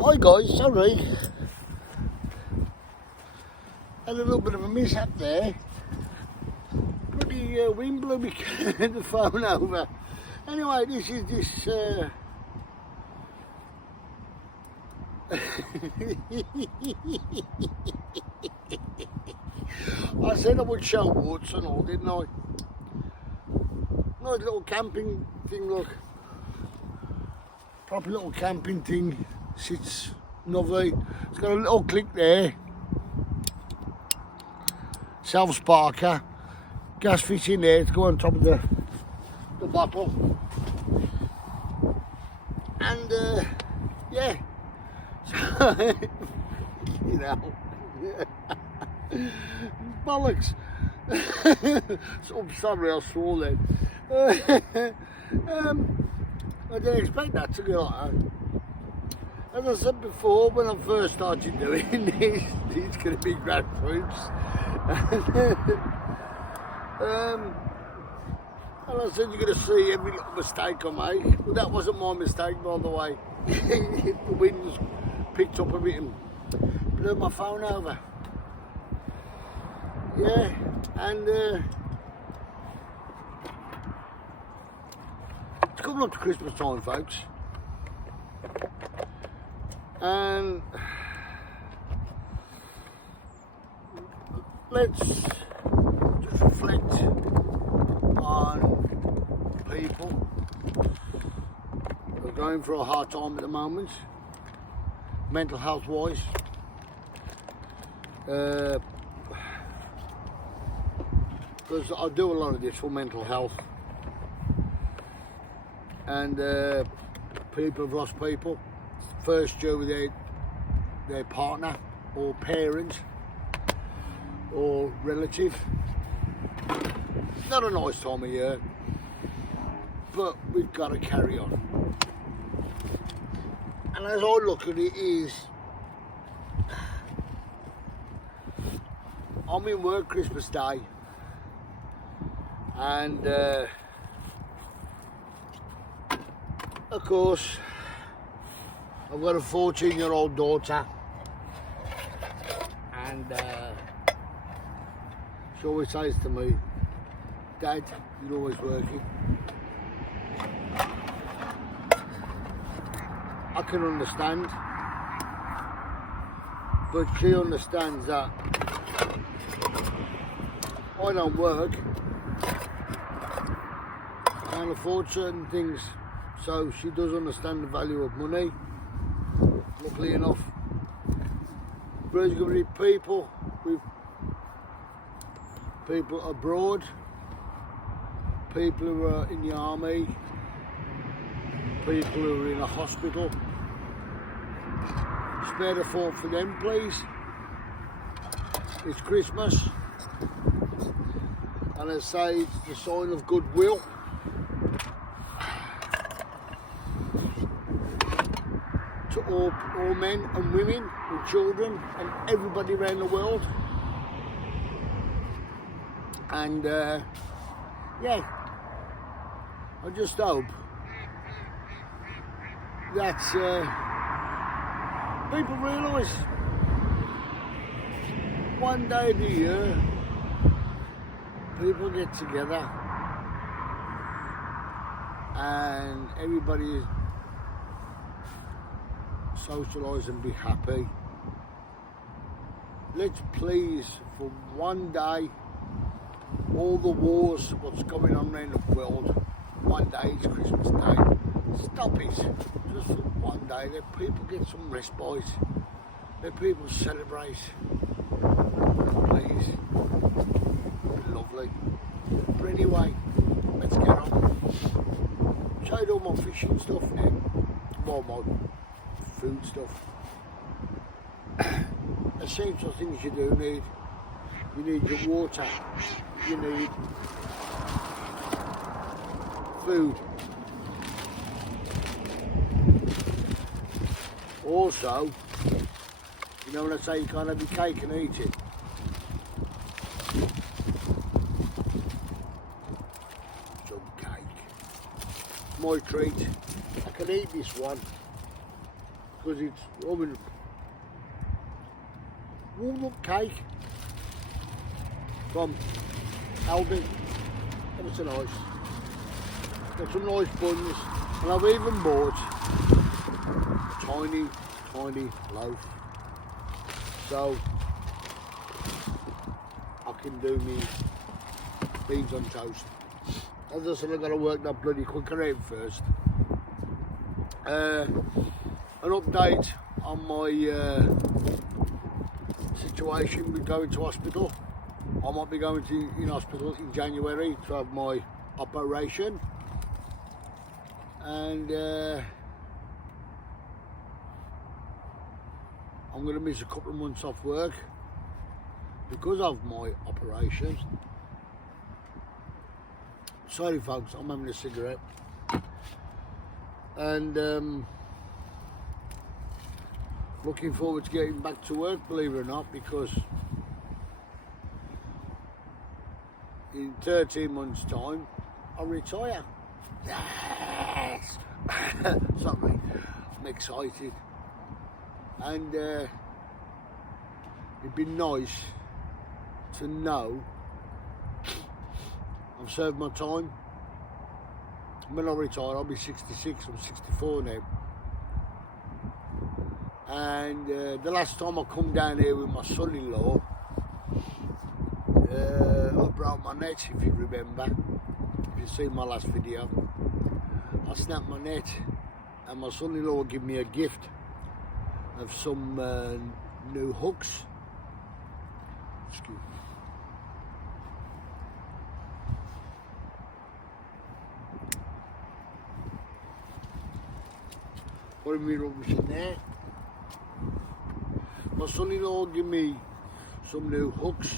Hi guys, sorry. Had a little bit of a mishap there. Bloody wind blew me the phone over. Anyway, this is this. I said I would show woods and all, didn't I? Nice little camping thing, look. Proper little camping thing. Sits lovely. It's got a little click there. Self-sparker. Gas fits in there to go on top of the bottle. And yeah. You know. Bollocks. So I'm sorry I swore then. I didn't expect that to go like that. As I said before, when I first started doing this, it's going to be grapefruits. And I said you're going to see every little mistake I make. But that wasn't my mistake, by the way. The wind just picked up a bit and blew my phone over. Yeah, and it's coming up to Christmas time, folks. And let's just reflect on people who are going through a hard time at the moment, mental health wise. Because I do a lot of this for mental health, and people have lost people. First due with their partner or parent or relative. Not a nice time of year, but we've got to carry on. And as I look at it is, I'm in work Christmas Day, and of course I've got a 14-year-old daughter, and she always says to me, "Dad, you're always working." I can understand, but she understands that I don't work, I can't afford certain things, so she does understand the value of money. Luckily enough, there's going to be people abroad, people who are in the army, people who are in a hospital. Spare the thought for them, please. It's Christmas, and I say it's the sign of goodwill. To all men and women and children and everybody around the world. And yeah, I just hope that people realise one day of the year people get together and everybody socialise and be happy. Let's please, for one day, all the wars, what's going on around the world, one day it's Christmas Day. Stop it. Just for one day, let people get some respite. Let people celebrate. Please. Lovely. But anyway, let's get on. Tried all my fishing stuff now. Well, my food stuff. Essential things you do need. You need your water. You need food. Also, you know when I say you can't have your cake and eat it. Some cake. My treat. I can eat this one. because it's warm up cake from Aldi. Ever so nice. Got some nice buns, and I've even bought a tiny loaf, so I can do me beans on toast. As I said, I've got to work that bloody cooker out first. An update on my situation with going to hospital. I might be going in hospital in January to have my operation, and I'm going to miss a couple of months off work because of my operation. Sorry folks, I'm having a cigarette. And looking forward to getting back to work, believe it or not, because in 13 months time I'll retire. Yes! Sorry, I'm excited. And it'd be nice to know I've served my time. When I retire, I'll be 66, I'm 64 now. And the last time I come down here with my son-in-law, I broke my net, if you remember. If you've seen my last video, I snapped my net, and my son-in-law gave me a gift of some new hooks. Excuse me. Putting me rubbish in there. My son-in-law gave me some new hooks,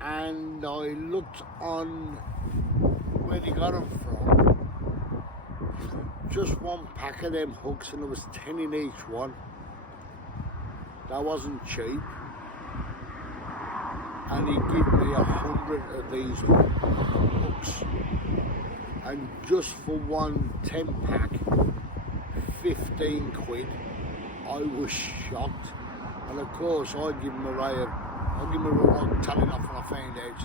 and I looked on where he got them from. Just one pack of them hooks, and there was 10 in each one. That wasn't cheap. And he gave me 100 of these hooks, and just for one 10 pack, 15 quid. I was shocked, and of course I give him a right telling off when I found out.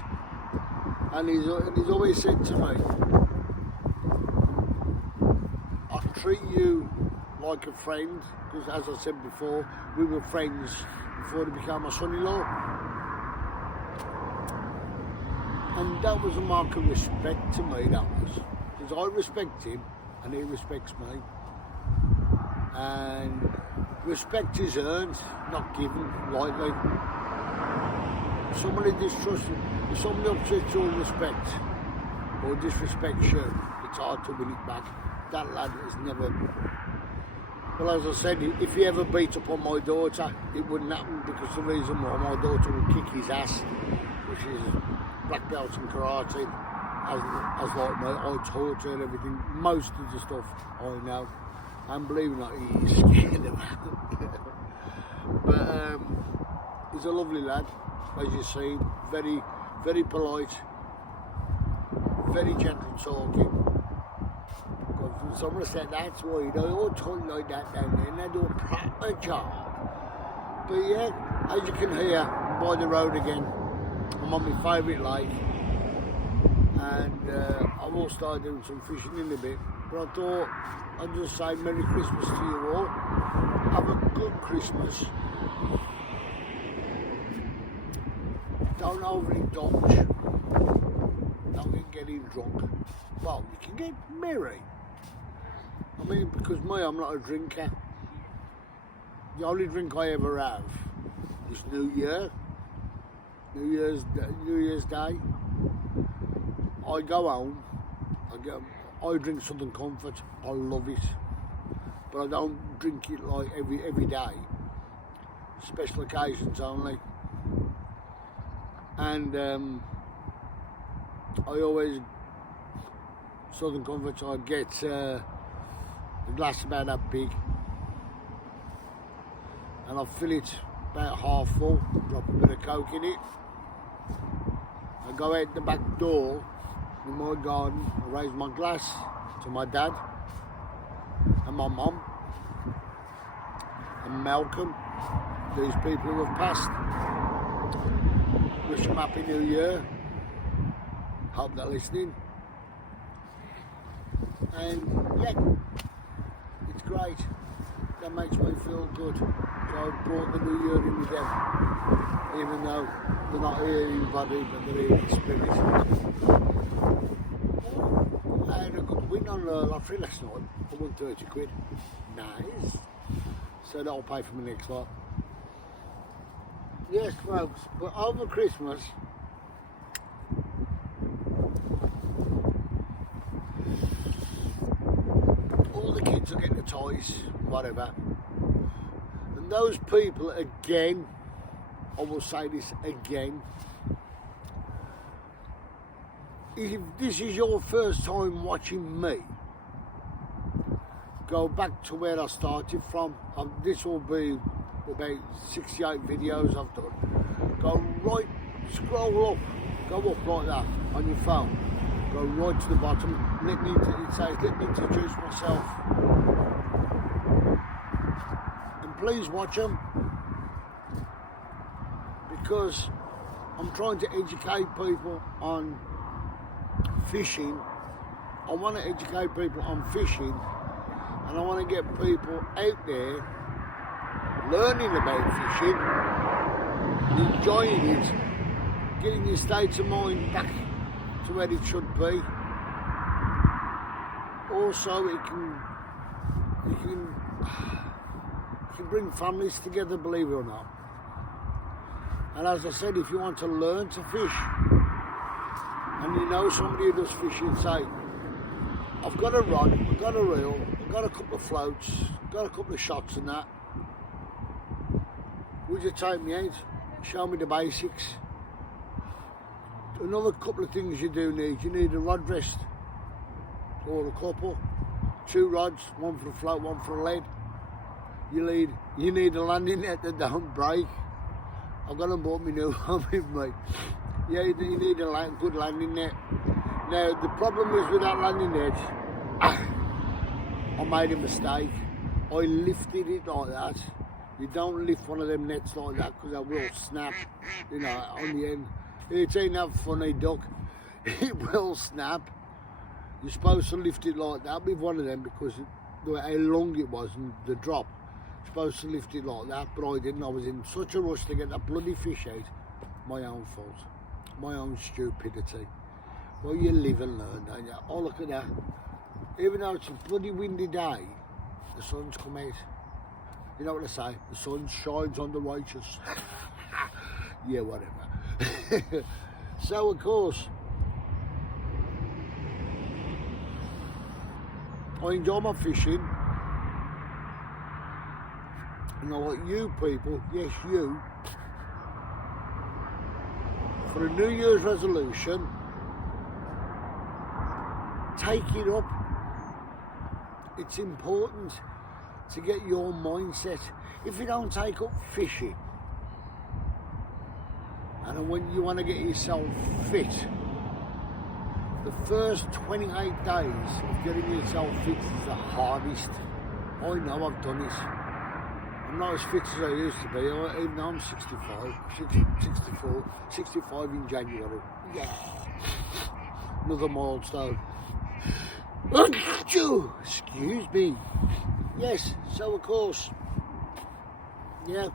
And he's always said to me, I treat you like a friend, because as I said before, we were friends before he became my son-in-law. And that was a mark of respect to me, that was. Because I respect him and he respects me. And respect is earned, not given lightly. If somebody distrusts you, if somebody upsets your respect or disrespects you, it's hard to win it back. That lad has never. Well, as I said, if he ever beat up on my daughter, it wouldn't happen, because the reason why my daughter would kick his ass, which is black belt in karate, as like me, I taught her everything, most of the stuff I know. And believe it or not, he's scared of it. But he's a lovely lad, as you see, very, very polite, very gentle talking. Because somebody said that's why you don't all talk like that down there, and they do a proper job. But yeah, as you can hear, I'm by the road again. I'm on my favourite lake, and I will start doing some fishing in a bit. But I thought I'd just say Merry Christmas to you all. Have a good Christmas. Don't overindulge. Don't get getting drunk. Well, you can get merry. I mean, because me, I'm not a drinker. The only drink I ever have is New Year's Day. I go home, I drink Southern Comfort, I love it, but I don't drink it like every day, special occasions only. And I always, Southern Comfort, I get a glass about that big, and I fill it about half full, drop a bit of Coke in it. I go out the back door in my garden, I raise my glass to my dad and my mum, and Malcolm, these people who have passed. Wish them Happy New Year. Hope they're listening. And yeah, it's great. That makes me feel good. So I've brought the New Year in with them, even though they're not here in body, but they're here in spirit. I had a good win on lottery last night. I won 30 quid. Nice. So that'll pay for my next lot. Yes, folks, but over Christmas, all the kids are getting the toys, whatever. And those people, again, I will say this again, if this is your first time watching me, go back to where I started from. This will be about 68 videos I've done. Go right, scroll up, go up like that on your phone. Go right to the bottom. It says, let me introduce myself. And please watch them, because I'm trying to educate people on fishing. I want to educate people on fishing, and I want to get people out there learning about fishing, enjoying it, getting your state of mind back to where it should be. Also, it can bring families together, believe it or not. And as I said, if you want to learn to fish, and you know somebody who does fishing, say, I've got a rod, I've got a reel, I've got a couple of floats, I've got a couple of shots and that. Would you take me out? Show me the basics. Another couple of things you do need. You need a rod rest, or a couple. 2 rods, one for a float, one for a lead. You need a landing net that don't break. I've got them bought me new one with me. Yeah, you need a good landing net. Now, the problem is with that landing net, I made a mistake. I lifted it like that. You don't lift one of them nets like that, because that will snap, you know, on the end. It ain't that funny, duck. It will snap. You're supposed to lift it like that with one of them, because how long it was and the drop. You're supposed to lift it like that, but I didn't. I was in such a rush to get that bloody fish out. My own fault. My own stupidity. Well, you live and learn, don't you? Oh, look at that. Even though it's a bloody windy day, the sun's come out. You know what I say? The sun shines on the righteous. Yeah, whatever. So, of course, I enjoy my fishing. And I like you people, yes you, for a New Year's resolution, take it up. It's important to get your mindset. If you don't take up fishing, and when you want to get yourself fit, the first 28 days of getting yourself fit is the hardest. I know, I've done this. I'm not as fit as I used to be, even though I'm 65 in January. Yeah. Another milestone. Excuse me. Yes, so of course, yeah,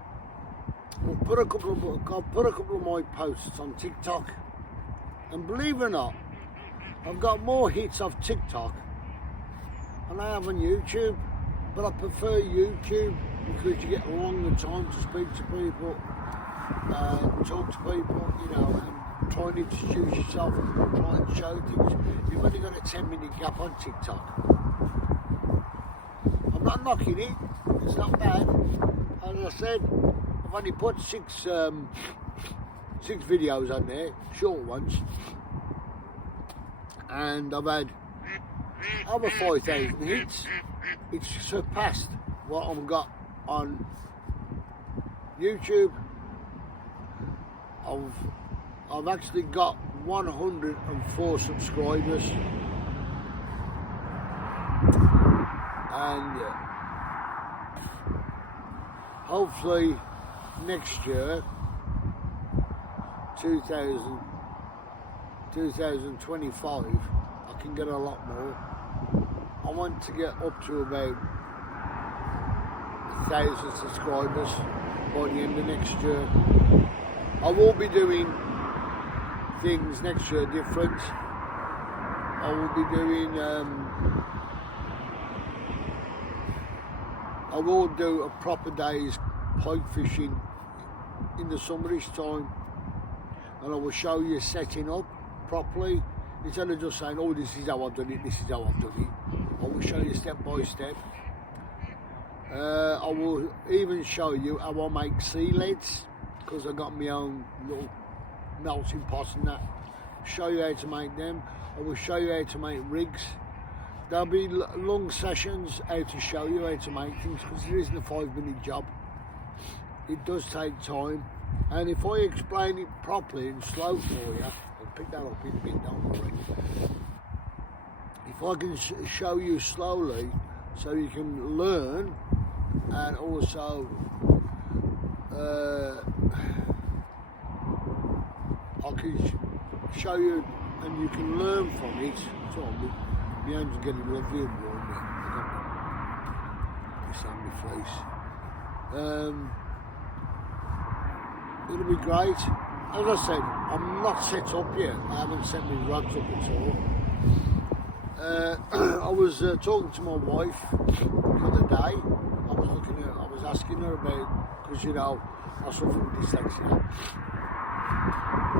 I'll put a couple of my posts on TikTok, and believe it or not, I've got more hits off TikTok than I have on YouTube, but I prefer YouTube because you get longer time to speak to people, talk to people, you know, and try and introduce yourself and try and show things. You've only got a 10-minute gap on TikTok. I'm not knocking it, it's not bad. As I said, I've only put six videos on there, short ones, and I've had over 5,000 hits. It's surpassed what I've got on YouTube. I've actually got 104 subscribers, and hopefully next year, 2025, I can get a lot more. I want to get up to about 1,000 subscribers by the end of next year. I will be doing things next year different. I will be doing, I will do a proper day's pike fishing in the summerish time, and I will show you setting up properly instead of just saying, oh, this is how I've done it, this is how I've done it. I will show you step by step. I will even show you how I make sea leads, because I got my own little melting pots and that. Show you how to make them. I will show you how to make rigs. There'll be long sessions how to show you how to make things, because it isn't a 5-minute job. It does take time, and if I explain it properly and slow for you, I'll pick that up in a bit, don't worry. If I can show you slowly so you can learn, and also I can show you and you can learn from it. So my hands are getting lovely and warm now. This on my face. It'll be great. As I said, I'm not set up yet. I haven't set my rods up at all. I was talking to my wife the other day. I was asking her about, because you know, I suffer with dyslexia.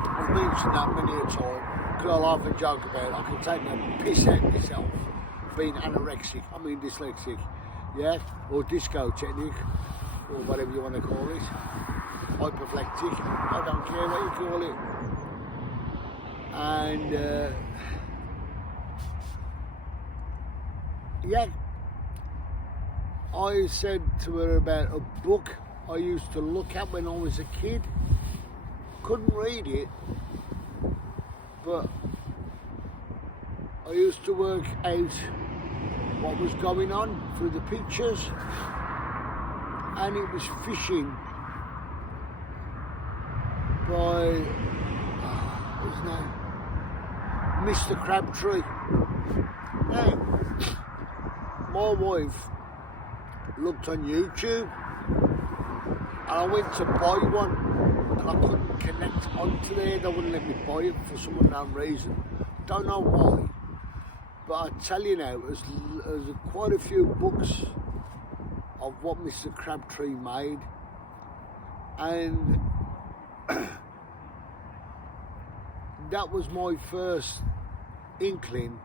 I've mentioned that many a time, because I laugh and joke about it. I can take the piss out of myself being anorexic, dyslexic, yeah, or disco-technic, or whatever you want to call it, hypoplectic, I don't care what you call it. And yeah, I said to her about a book I used to look at when I was a kid. Couldn't read it, but I used to work out what was going on through the pictures, and it was fishing by what's his name? Mr. Crabtree. Now, my wife looked on YouTube, and I went to buy one, and I couldn't connect onto there. They wouldn't let me buy it for some unknown reason. Don't know why. But I tell you now, there's quite a few books of what Mr. Crabtree made, and that was my first inkling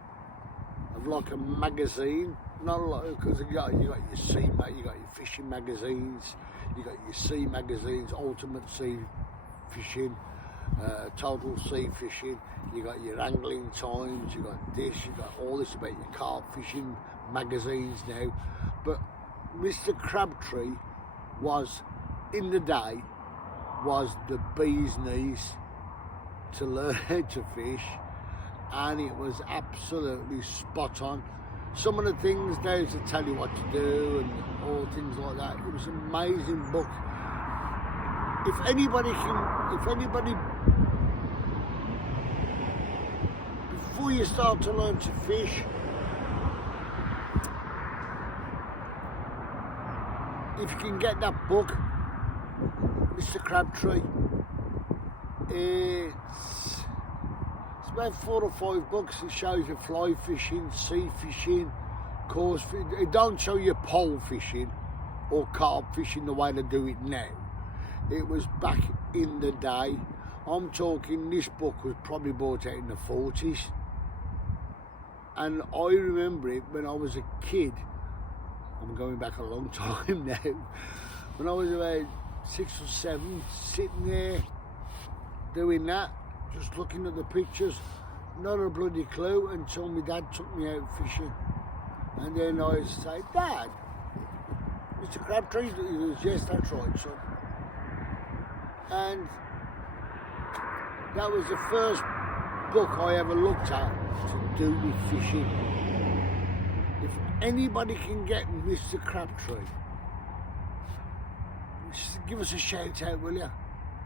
of like a magazine. Not a lot, because you got your sea, you got your fishing magazines, you got your sea magazines, Ultimate Sea Fishing, Total Sea Fishing, you got your Angling Times, you got this, you got all this about your carp fishing magazines now. But Mr. Crabtree was, in the day, was the bee's knees to learn how to fish, and it was absolutely spot on. Some of the things there to tell you what to do and all things like that. It was an amazing book. If anybody, before you start to learn to fish, if you can get that book, Mr. Crabtree, it's about 4 or 5 books. It shows you fly fishing, sea fishing, coarse fishing. It don't show you pole fishing or carp fishing the way they do it now. It was back in the day. I'm talking, this book was probably bought out in the 40s. And I remember it when I was a kid. I'm going back a long time now. When I was about 6 or 7, sitting there doing that, just looking at the pictures, not a bloody clue until my dad took me out fishing. And then I say, Dad, Mr. Crabtree? He goes, yes, that's right, son. And that was the first book I ever looked at to do with fishing. If anybody can get Mr. Crabtree, just give us a shout out, will you?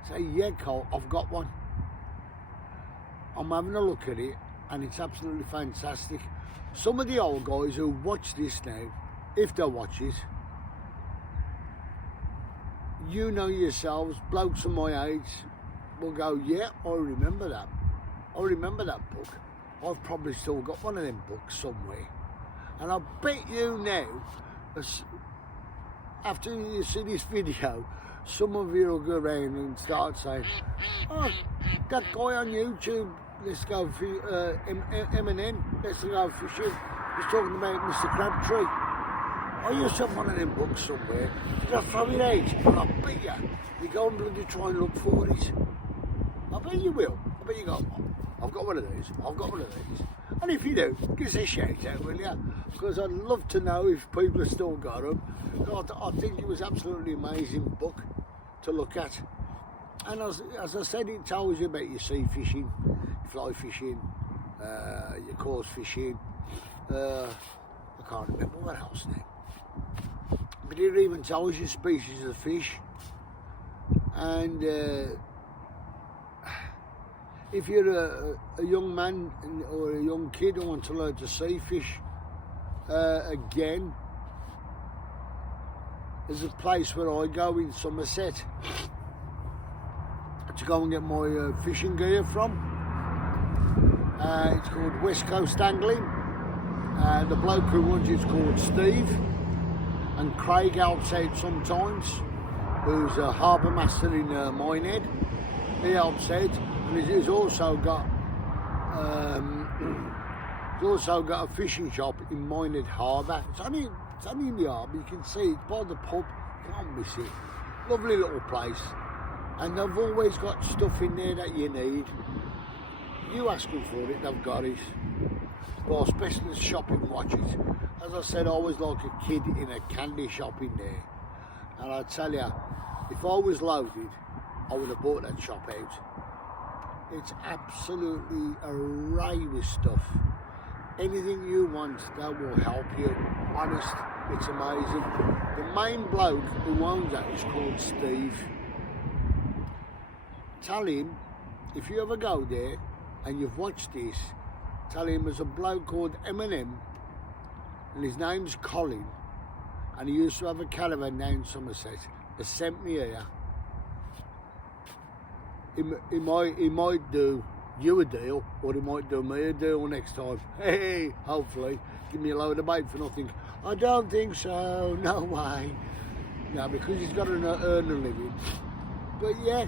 Say, yeah, Cole, I've got one. I'm having a look at it, and it's absolutely fantastic. Some of the old guys who watch this now, if they watch it, you know yourselves, blokes of my age, will go, yeah, I remember that. I remember that book. I've probably still got one of them books somewhere. And I bet you now, after you see this video, some of you will go around and start saying, oh, that guy on YouTube, let's go for Eminem, let's go fishing. He's talking about Mr. Crabtree. I used to have one of them books somewhere. Did I throw it out? But I bet you go and bloody try and look for it. I bet you will. I bet you go, I've got one of these. I've got one of these. And if you do, give us a shout out, will you? Because I'd love to know if people have still got them. I think it was absolutely amazing book to look at. And as I said, it tells you about your sea fishing, fly fishing, your coarse fishing. I can't remember what else now. But it even tells you species of fish. And if you're a young man or a young kid who wants to learn to sea fish, again, there's a place where I go in Somerset to go and get my fishing gear from. It's called West Coast Angling. The bloke who runs it's called Steve, and Craig helps out sometimes, who's a harbour master in Minehead. He helps out, and he's also got a fishing shop in Minehead Harbour. It's only in the harbour. You can see it by the pub. You can't miss it. Lovely little place, and they've always got stuff in there that you need. You ask them for it, they've got it. Well, especially the shopping watches. As I said, I was like a kid in a candy shop in there. And I tell you, if I was loaded, I would have bought that shop out. It's absolutely array with stuff. Anything you want, that will help you. Honest, it's amazing. The main bloke who owns that is called Steve. Tell him, if you ever go there and you've watched this, tell him there's a bloke called Eminem, and his name's Colin, and he used to have a caravan down Somerset. They sent me here. He might do you a deal, or he might do me a deal next time. Hey, hopefully, give me a load of bait for nothing. I don't think so, no way. No, because he's got to earn a living. But yeah.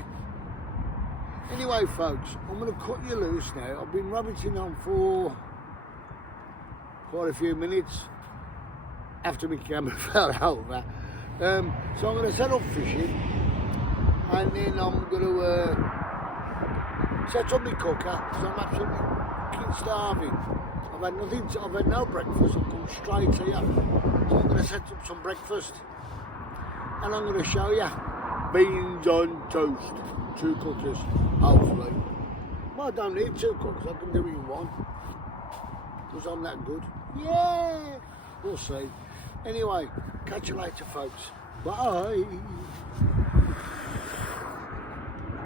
Anyway, folks, I'm going to cut you loose now. I've been rabbiting on for quite a few minutes after my camera fell over. So I'm going to set up fishing, and then I'm going to set up my cooker because I'm absolutely fucking starving. I've had no breakfast. I'm going straight here. So I'm going to set up some breakfast, and I'm going to show you beans on toast. 2 cookers, hopefully. Well, I don't need 2 cookers, I can do it in 1. Because I'm that good. Yeah! We'll see. Anyway, catch you later, folks. Bye!